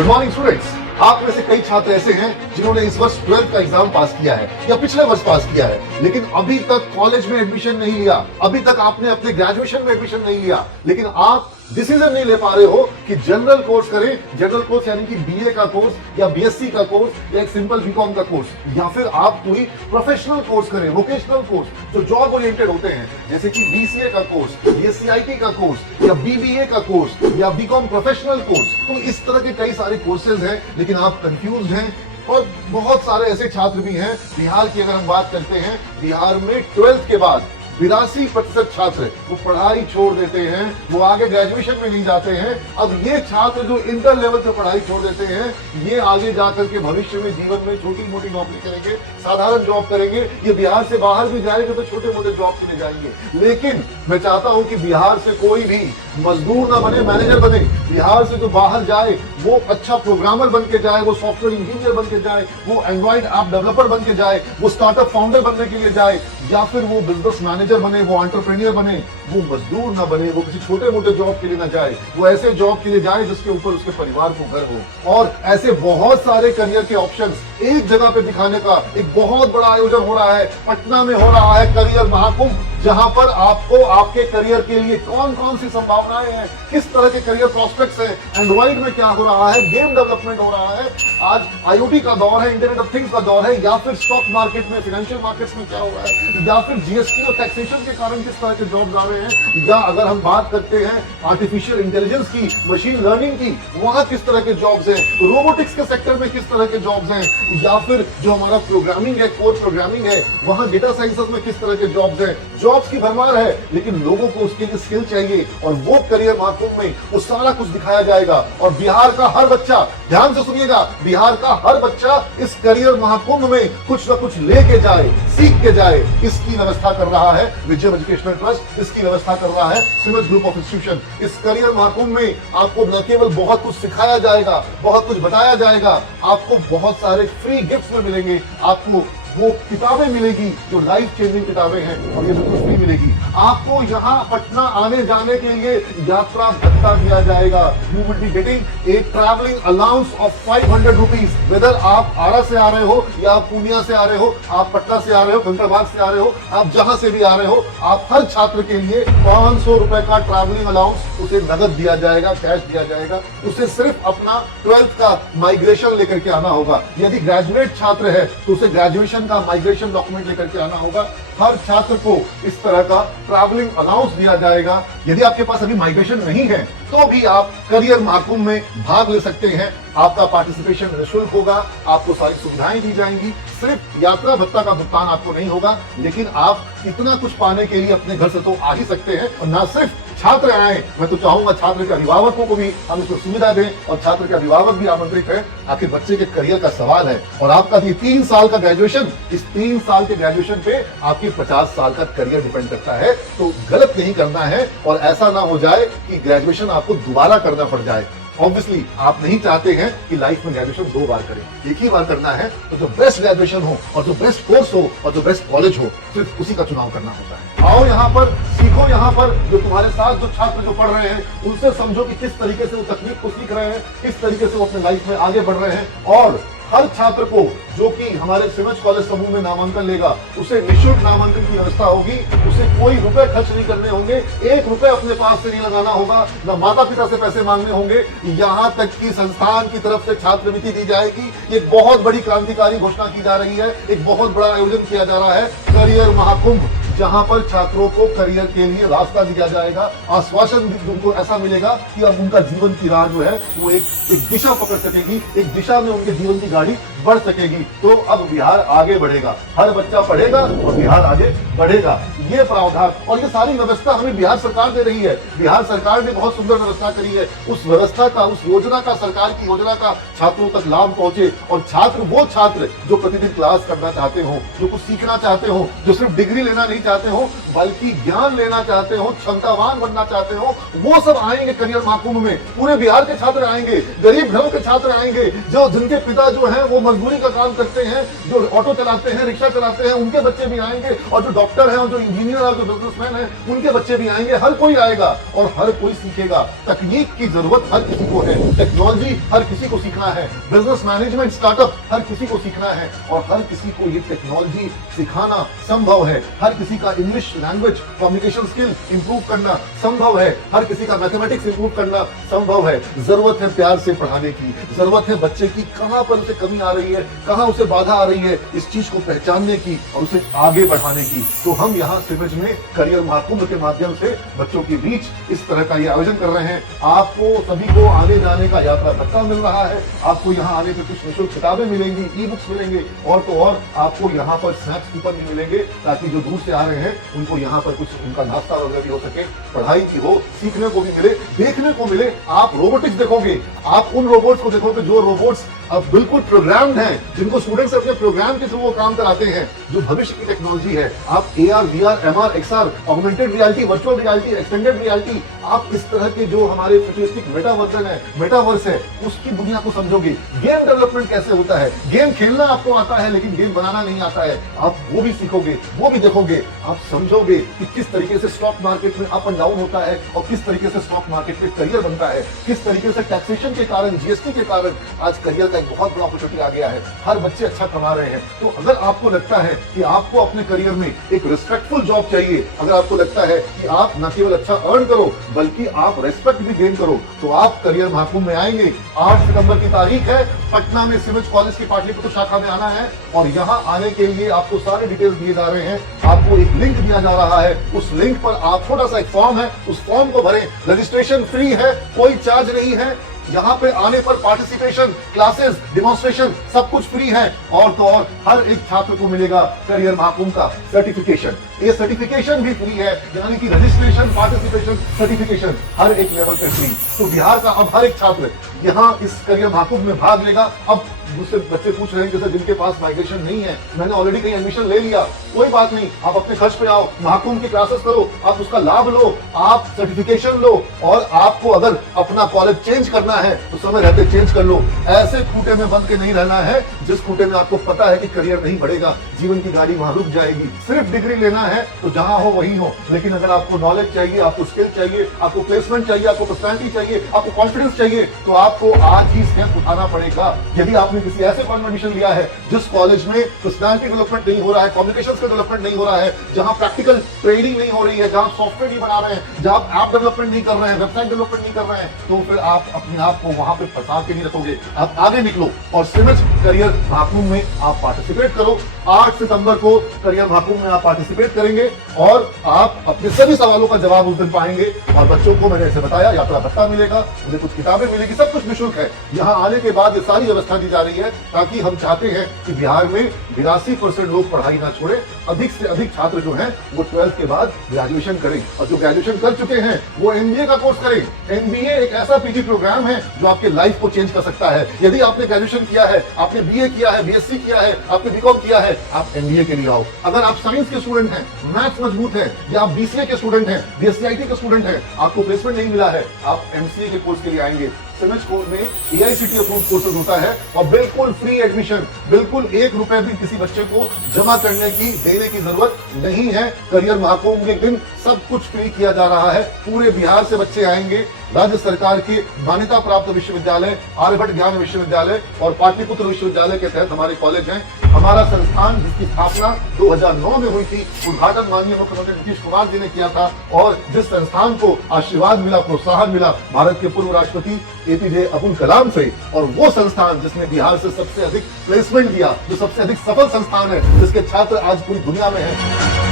Good morning students. आप में से कई छात्र ऐसे हैं जिन्होंने इस वर्ष 12th का एग्जाम पास किया है या पिछले वर्ष पास किया है, लेकिन अभी तक कॉलेज में एडमिशन नहीं लिया, अभी तक आपने अपने ग्रेजुएशन में एडमिशन नहीं लिया, लेकिन आप डिसीजन नहीं ले पा रहे हो कि जनरल कोर्स करें। जनरल कोर्स यानी कि बीए का कोर्स या बीएससी का कोर्स या एक सिंपल बीकॉम का कोर्स, या फिर आप कोई प्रोफेशनल कोर्स करें, वोकेशनल कोर्स जो जॉब ओरिएंटेड होते हैं, जैसे कि बीसीए का कोर्स, बीएससीआईटी का कोर्स या बीबीए का कोर्स या बीकॉम प्रोफेशनल कोर्स। तो इस तरह के कई सारे कोर्सेज हैं, लेकिन आप कंफ्यूज हैं। और बहुत सारे ऐसे छात्र भी हैं, बिहार की अगर हम बात करते हैं, बिहार में 12th के बाद 82% छात्र वो पढ़ाई छोड़ देते हैं, वो आगे ग्रेजुएशन में नहीं जाते हैं। अब ये छात्र जो इंटर लेवल पे पढ़ाई छोड़ देते हैं, ये आगे जाकर के भविष्य में जीवन में छोटी मोटी नौकरी करेंगे, साधारण जॉब करेंगे। ये बिहार से बाहर भी जाएंगे तो छोटे मोटे जॉब के लिए जाएंगे। लेकिन मैं चाहता हूं कि बिहार से कोई भी मजदूर ना बने, मैनेजर बने। बिहार से जो बाहर जाए वो अच्छा प्रोग्रामर बन के जाए, वो सॉफ्टवेयर इंजीनियर बन के जाए, वो एंड्रॉइड ऐप डेवलपर बन के जाए, वो स्टार्टअप फाउंडर बनने के लिए जाए, या फिर वो बिजनेस मैनेजर बने, वो एंटरप्रेन्योर बने। वो मजदूर ना बने, वो किसी छोटे मोटे जॉब के लिए ना जाए, वो ऐसे जॉब के लिए जाए जिसके ऊपर उसके परिवार को घर हो। और ऐसे बहुत सारे करियर के ऑप्शंस एक जगह पे दिखाने का एक बहुत बड़ा आयोजन हो रहा है। पटना में हो रहा है करियर महाकुंभ, जहां पर आपको आपके करियर के लिए कौन कौन सी संभावनाएं हैं, किस तरह के करियर प्रोस्पेक्ट्स हैं, एंड्रॉइड में क्या हो रहा है, गेम डेवलपमेंट हो रहा है, आज आईओटी का दौर है, इंटरनेट ऑफ थिंग्स का दौर है, या फिर स्टॉक मार्केट में, फाइनेंशियल मार्केट्स में क्या हो रहा है, या फिर जीएसटी और टैक्सेशन के कारण किस तरह के जॉब्स आ रहे हैं, या अगर हम बात करते हैं आर्टिफिशियल इंटेलिजेंस की, मशीन लर्निंग की, वहां किस तरह के जॉब्स हैं, रोबोटिक्स के सेक्टर में किस तरह के जॉब्स हैं, या फिर जो हमारा प्रोग्रामिंग है, कोर प्रोग्रामिंग है, वहां डेटा साइंसेस में किस तरह के जॉब्स हैं। जॉब्स की भरमार है, लेकिन लोगों को उसके लिए स्किल चाहिए, और वो करियर महाकुंभ में वो सारा कुछ दिखाया जाएगा। और बिहार का हर बच्चा, ध्यान से सुनिएगा, बिहार का हर बच्चा इस करियर महाकुंभ में कुछ न कुछ लेके जाए, सीख के जाए, इसकी व्यवस्था कर रहा है विजय एजुकेशनल ट्रस्ट, इसकी व्यवस्था कर रहा है सिमज ग्रुप ऑफ इंस्टीट्यूशन। इस करियर महाकुंभ में आपको न केवल बहुत कुछ सिखाया जाएगा, बहुत कुछ बताया जाएगा, आपको बहुत सारे फ्री गिफ्ट्स में मिलेंगे, आपको वो किताबें मिलेगी जो लाइफ चेंजिंग किताबें हैं, और ये बिल्कुल फ्री मिलेगी। आपको यहाँ पटना आने जाने के लिए यात्रा भत्ता दिया जाएगा। You will be getting a travelling allowance of 500 rupees. Whether आप आरा से आ रहे हो, या आप पूर्णिया से आ रहे हो, आप पटना से आ रहे हो, कंकड़बाग से आ रहे हो, आप जहां से भी आ रहे हो, आप हर छात्र के लिए 500 रुपए का ट्रैवलिंग अलाउंस उसे नगद दिया जाएगा, कैश दिया जाएगा। उसे सिर्फ अपना 12th का माइग्रेशन लेकर के आना होगा। यदि ग्रेजुएट छात्र है तो उसे ग्रेजुएशन का माइग्रेशन डॉक्यूमेंट लेकर के आना होगा। हर छात्र को इस तरह का ट्रैवलिंग अलाउंस दिया जाएगा। यदि आपके पास अभी माइग्रेशन नहीं है तो भी आप करियर महाकुंभ में भाग ले सकते हैं। आपका पार्टिसिपेशन निःशुल्क होगा, आपको सारी सुविधाएं दी जाएंगी, सिर्फ यात्रा भत्ता का भुगतान आपको नहीं होगा। लेकिन आप इतना कुछ पाने के लिए अपने घर से तो आ ही सकते हैं। और ना सिर्फ छात्र आए, मैं तो चाहूंगा छात्र के अभिभावकों को भी हम इसको सुविधा दें, और छात्र के अभिभावक भी आमंत्रित हैं। आखिर बच्चे के करियर का सवाल है, और आपका ये 3 साल का ग्रेजुएशन, इस 3 साल के ग्रेजुएशन पे आपके 50 साल का करियर डिपेंड करता है। तो गलत नहीं करना है, और ऐसा ना हो जाए कि ग्रेजुएशन आपको दोबारा करना पड़ जाए। ऑब्वियसली आप नहीं चाहते हैं कि लाइफ में ग्रेजुएशन 2 बार करें, एक ही बार करना है। तो जो बेस्ट ग्रेजुएशन हो, और जो बेस्ट कोर्स हो, और जो बेस्ट कॉलेज हो, सिर्फ उसी का चुनाव करना होता है। आओ यहाँ पर सीखो, यहाँ पर जो तुम्हारे साथ जो छात्र जो पढ़ रहे हैं उनसे समझो कि किस तरीके से वो तकनीक को सीख रहे हैं, किस तरीके से वो अपने लाइफ में आगे बढ़ रहे हैं। और हर छात्र को जो कि हमारे सिमज कॉलेज समूह में नामांकन लेगा, उसे निःशुल्क नामांकन की व्यवस्था होगी। उसे कोई रुपए खर्च नहीं करने होंगे, 1 रुपए अपने पास से नहीं लगाना होगा, न माता पिता से पैसे मांगने होंगे। यहाँ तक कि संस्थान की तरफ से छात्रवृत्ति दी जाएगी। एक बहुत बड़ी क्रांतिकारी घोषणा की जा रही है, एक बहुत बड़ा आयोजन किया जा रहा है, करियर महाकुंभ, जहां पर छात्रों को करियर के लिए रास्ता दिया जाएगा। आश्वासन भी उनको ऐसा मिलेगा कि अब उनका जीवन की राह जो है वो एक दिशा पकड़ सकेगी, एक दिशा में उनके जीवन की गाड़ी बढ़ सकेगी। तो अब बिहार आगे बढ़ेगा, हर बच्चा पढ़ेगा और बिहार आगे बढ़ेगा। ये प्रावधान और ये सारी व्यवस्था हमें बिहार सरकार दे रही है। बिहार सरकार ने बहुत सुंदर व्यवस्था करी है। उस व्यवस्था का, उस योजना का, सरकार की योजना का छात्रों तक लाभ पहुंचे, और छात्र, वो छात्र जो प्रतिदिन क्लास करना चाहते हो, जो कुछ सीखना चाहते हो, जो सिर्फ डिग्री लेना नहीं चाहते हो, बल्कि ज्ञान लेना चाहते हो, क्षमतावान बनना चाहते हो, वो सब आएंगे करियर महाकुंभ में। पूरे बिहार के छात्र आएंगे, गरीब घरों के छात्र आएंगे, जो जिनके पिता जो हैं वो मजदूरी का काम करते हैं, जो ऑटो चलाते हैं, रिक्शा चलाते हैं, उनके बच्चे भी आएंगे, और जो डॉक्टर हैं और जो इंजीनियर और जो बिजनेसमैन हैं उनके बच्चे भी आएंगे। हर कोई आएगा और हर कोई सीखेगा। तकनीक की जरूरत हर किसी को है, टेक्नोलॉजी हर किसी को सीखना है, बिजनेस मैनेजमेंट स्टार्टअप हर किसी को सीखना है, और हर किसी को ये टेक्नोलॉजी सिखाना संभव है। हर किसी का English language communication skill improve करना संभव है, हर किसी का मैथमेटिक्स इंप्रूव करना संभव है। जरूरत है प्यार से पढ़ाने की, जरूरत है बच्चे की कहां पर उसे कमी आ रही है, कहां उसे बाधा आ रही है, इस चीज को पहचानने की और उसे आगे बढ़ाने की। तो हम यहाँ सिविज में करियर महाकुंभ के माध्यम से बच्चों के बीच इस तरह का ये आयोजन कर रहे हैं। आपको सभी को आने जाने का यात्रा भत्ता मिल रहा है, आपको यहाँ आने पर कुछ निःशुल्क किताबें मिलेंगी, ई बुक्स मिलेंगे, और तो और आपको यहाँ पर स्नैक्स कूपन भी मिलेंगे, ताकि जो दूर से आ रहे हैं उनको यहाँ पर कुछ उनका नाश्ता वगैरह भी हो सके, पढ़ाई की हो, सीखने को भी मिले, देखने को मिले। आप रोबोटिक्स देखोगे, आप उन रोबोट्स को देखोगे जो रोबोट्स अब बिल्कुल प्रोग्राम्ड हैं, जिनको स्टूडेंट्स अपने प्रोग्राम के थ्रू वो काम कराते हैं, जो भविष्य की टेक्नोलॉजी है। आप AR, VR, MR, XR, augmented reality, virtual reality, extended reality, आप इस तरह के जो हमारे फ्यूचरिस्टिक मेटावर्जन है, मेटावर्स है, उसकी दुनिया को समझोगे। गेम डेवलपमेंट कैसे होता है, गेम खेलना आपको आता है लेकिन गेम बनाना नहीं आता है, आप वो भी सीखोगे, वो भी देखोगे। आप समझोगे कि किस तरीके से स्टॉक मार्केट में अप एंड डाउन होता है, और किस तरीके से स्टॉक मार्केट में करियर बनता है, किस तरीके से टैक्सेशन के कारण, GST के कारण आज करियर का एक बहुत बड़ा अपॉर्चुनिटी आ गया है। हर बच्चे अच्छा कमा रहे हैं। तो अगर आपको लगता है कि आपको अपने करियर में एक रिस्पेक्टफुल जॉब चाहिए, अगर आपको लगता है कि आप न केवल अच्छा अर्न करो बल्कि आप रेस्पेक्ट भी गेन करो, तो आप करियर महाकुंभ में आएंगे। 8 सितंबर की तारीख है, पटना में सिविज कॉलेज की पाटलिपुत्र शाखा में आना है, और यहाँ आने के लिए आपको सारे डिटेल्स दिए जा रहे हैं। आपको एक लिंक दिया जा रहा है, उस लिंक पर आप छोटा सा एक फॉर्म है, उस फॉर्म को भरें। रजिस्ट्रेशन फ्री है, कोई चार्ज नहीं है। यहाँ पे आने पर पार्टिसिपेशन, क्लासेस, डिमॉन्स्ट्रेशन सब कुछ फ्री है, और तो और हर एक छात्र को मिलेगा करियर महाकुंभ का सर्टिफिकेशन। ये सर्टिफिकेशन भी फ्री है, यानी कि रजिस्ट्रेशन, पार्टिसिपेशन, सर्टिफिकेशन हर एक लेवल पे फ्री। तो बिहार का अब हर एक छात्र यहाँ इस करियर महाकुंभ में भाग लेगा। अब दूसरे बच्चे पूछ रहे हैं जैसे जिनके पास माइग्रेशन नहीं है, मैंने ऑलरेडी कहीं एडमिशन ले लिया, कोई बात नहीं, आप अपने खर्च पे आओ, महाकुंभ की क्लासेस करो, आप उसका लाभ लो, आप सर्टिफिकेशन लो, और आपको अगर अपना कॉलेज चेंज करना है तो समय रहते चेंज कर लो। ऐसे खूटे में बंद के नहीं रहना है जिस खूटे में आपको पता है कि करियर नहीं बढ़ेगा, जीवन की गाड़ी वहां रुक जाएगी। सिर्फ डिग्री लेना है तो जहां हो वहीं हो, लेकिन अगर आपको नॉलेज चाहिए, आपको स्किल चाहिए, आपको प्लेसमेंट चाहिए, आपको पर्सनैलिटी चाहिए, आपको कॉन्फिडेंस चाहिए, तो आपको आज ही स्टेप उठाना पड़ेगा। यदि आपने किसी ऐसे कॉलेज में एडमिशन लिया है जिस कॉलेज में पर्सनैलिटी डेवलपमेंट नहीं हो रहा है, कम्युनिकेशन स्किल डेवलपमेंट नहीं हो रहा है, जहां प्रैक्टिकल ट्रेनिंग नहीं हो रही है, जहां सॉफ्टवेयर नहीं बना रहे हैं, जहां आप ऐप डेवलपमेंट नहीं कर रहे हैं, वेबसाइट डेवलपमेंट नहीं कर रहे हैं, तो फिर आप अपने आप को वहां पे फंसा के नहीं रखोगे। आप आगे निकलो और सिविज करियर महाकुंभ में आप पार्टिसिपेट करो। 8 सितंबर को करियर महाकुंभ में आप पार्टिसिपेट करेंगे और आप अपने सभी सवालों का जवाब उस दिन पाएंगे। और बच्चों को मैंने ऐसे बताया, यात्रा भत्ता मिलेगा, उन्हें कुछ किताबें मिलेगी, सब कुछ निःशुल्क है। यहाँ आने के बाद ये सारी व्यवस्था दी जा रही है, ताकि हम चाहते हैं कि बिहार में 82% लोग पढ़ाई ना छोड़े, अधिक से अधिक छात्र जो हैं वो 12th के बाद ग्रेजुएशन करें, और जो ग्रेजुएशन कर चुके हैं वो MBA का कोर्स करें। MBA एक ऐसा PG प्रोग्राम है जो आपके लाइफ को चेंज कर सकता है। यदि आपने ग्रेजुएशन किया है, आपने BA किया है, BSc किया है, आपने BCom किया है, आप MBA के लिए आओ। अगर आप साइंस के स्टूडेंट हैं, मैथ्स मजबूत है, या आप BCA के स्टूडेंट हैं, BSc के स्टूडेंट हैं, आपको प्लेसमेंट नहीं मिला है, आप MCA के कोर्स के लिए आएंगे। सिविज कोर्स में AICTE अप्रूव्ड कोर्सेज होता है, और बिल्कुल फ्री एडमिशन, बिल्कुल 1 रुपए भी किसी बच्चे को जमा करने की, देने की जरूरत नहीं है। करियर महाकुंभ के दिन सब कुछ फ्री किया जा रहा है। पूरे बिहार से बच्चे आएंगे। राज्य सरकार के मान्यता प्राप्त विश्वविद्यालय, आर्यभट्ट ज्ञान विश्वविद्यालय और पाटलिपुत्र विश्वविद्यालय के तहत हमारे कॉलेज हैं। हमारा संस्थान जिसकी स्थापना 2009 में हुई थी, उद्घाटन माननीय मुख्यमंत्री नीतीश कुमार जी ने किया था, और जिस संस्थान को आशीर्वाद मिला, प्रोत्साहन मिला भारत के पूर्व राष्ट्रपति APJ अब्दुल कलाम से, और वो संस्थान जिसने बिहार से सबसे अधिक प्लेसमेंट दिया, जो सबसे अधिक सफल संस्थान है, जिसके छात्र आज पूरी दुनिया में हैं।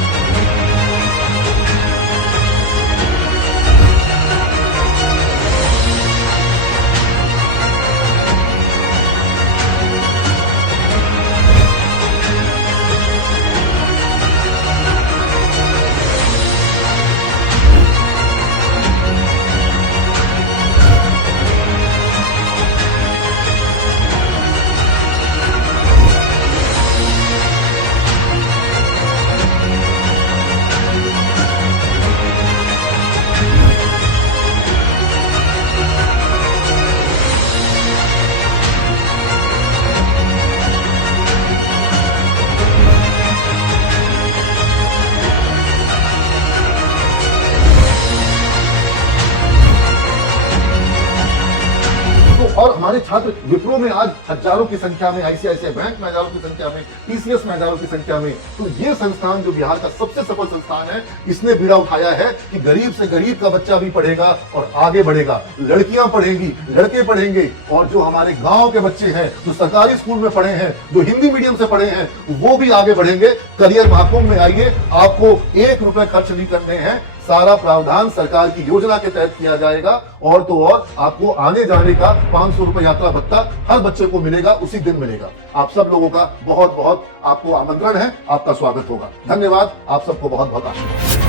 छात्र विप्रो में आज हजारों की संख्या में, आईसीआईसीआई बैंक में हजारों की संख्या में, टीसीएस में हजारों की संख्या में। तो ये संस्थान जो बिहार का सबसे सफल संस्थान है, इसने बीड़ा उठाया है कि गरीब से गरीब का बच्चा भी पढ़ेगा और आगे बढ़ेगा, लड़कियां पढ़ेंगी, लड़के पढ़ेंगे, और जो हमारे गांव के बच्चे हैं जो सरकारी स्कूल में पढ़े हैं, जो हिंदी मीडियम से पढ़े हैं, वो भी आगे बढ़ेंगे। करियर महाकुंभ में आइए, आपको 1 रुपए खर्च नहीं करने हैं, सारा प्रावधान सरकार की योजना के तहत किया जाएगा। और तो और आपको आने जाने का 500 रुपए यात्रा भत्ता हर बच्चे को मिलेगा, उसी दिन मिलेगा। आप सब लोगों का बहुत बहुत आपको आमंत्रण है, आपका स्वागत होगा। धन्यवाद, आप सबको बहुत बहुत आशीर्वाद।